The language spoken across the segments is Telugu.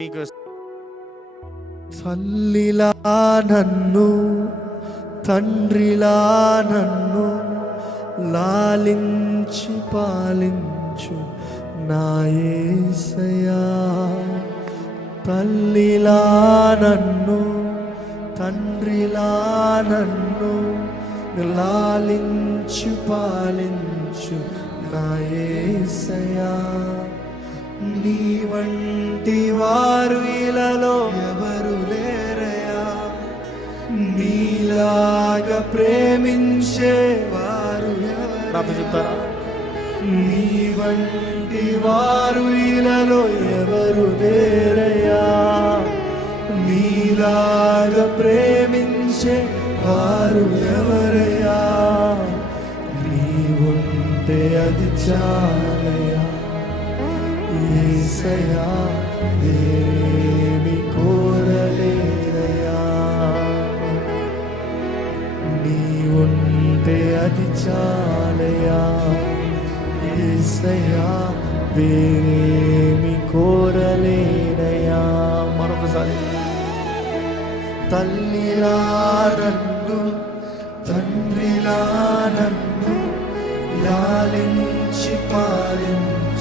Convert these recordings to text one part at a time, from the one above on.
మీకు తల్లిలా నన్ను తండ్రిలా నన్ను లాలించి పాలించు నాయసయా తల్లిలా నన్ను తండ్రిలా నన్ను లాలించు పాలించు నాయసయా నీ వంటి వారు ఇలలో ఎవరు లేరయా? నీలాగా ప్రేమించే వారు నాతో చెప్తారా? నీ వంటి వారు ఇలలో ఎవరు లేరయా? నీలాగా ప్రేమించే వారు ఎవరయ్యా నీ ఉంటే అది చాలయా ఏసయా వేరేమి కోరలేదయా నీ ఉంటే అది చాలయా ఏసయా వేరేమి కోరలేదయా మరొకసారి తల్లిలా నన్ను తండ్రిలా నన్ను లాలించి పాలించు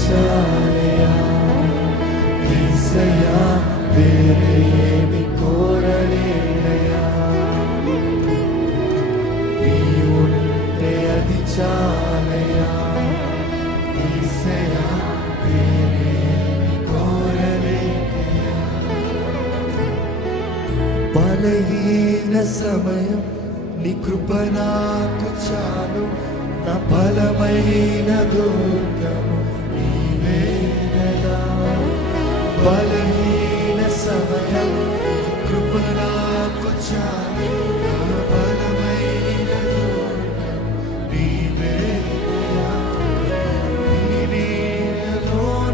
అది చాలయా? యేసయ్యా వేరేమి కోరలేనయా? నీ ఉంటే అది చాలయా? యేసయ్యా వేరేమి కోరలేనయా? బలహీన సమయం నీ కృప నాకు చాలు. నా బలమైన దుర్గము బలహీన సమయం నీ కృప బలమైన దుర్గము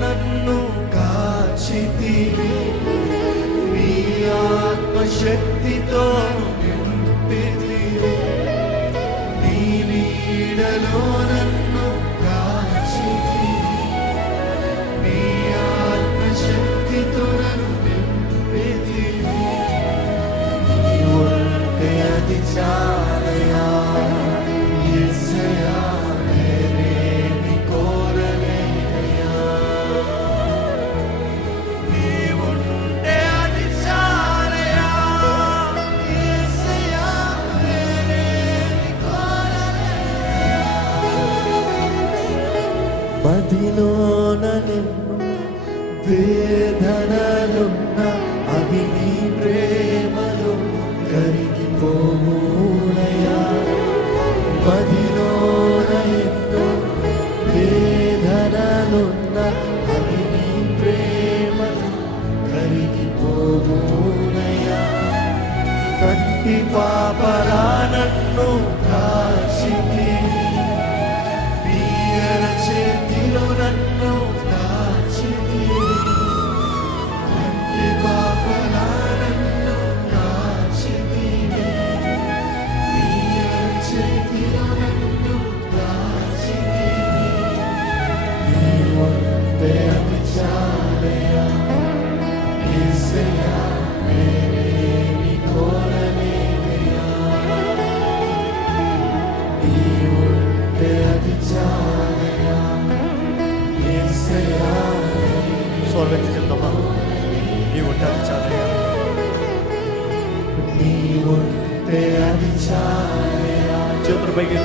నన్ను కాచితివి. నీ ఆత్మశక్తితో కోరలేనయ్యా వేదనలున్న అవి నీ ప్రేమలో కరిగిపోవునయా. మదిలోన వేదనలున్న అవి నీ ప్రేమలో కరిగిపోవునయా. కంటి పాపలా నన్ను నీ ఉంటారు చాలే నీ ఉంటే అది చాలే. చేతులు పైకి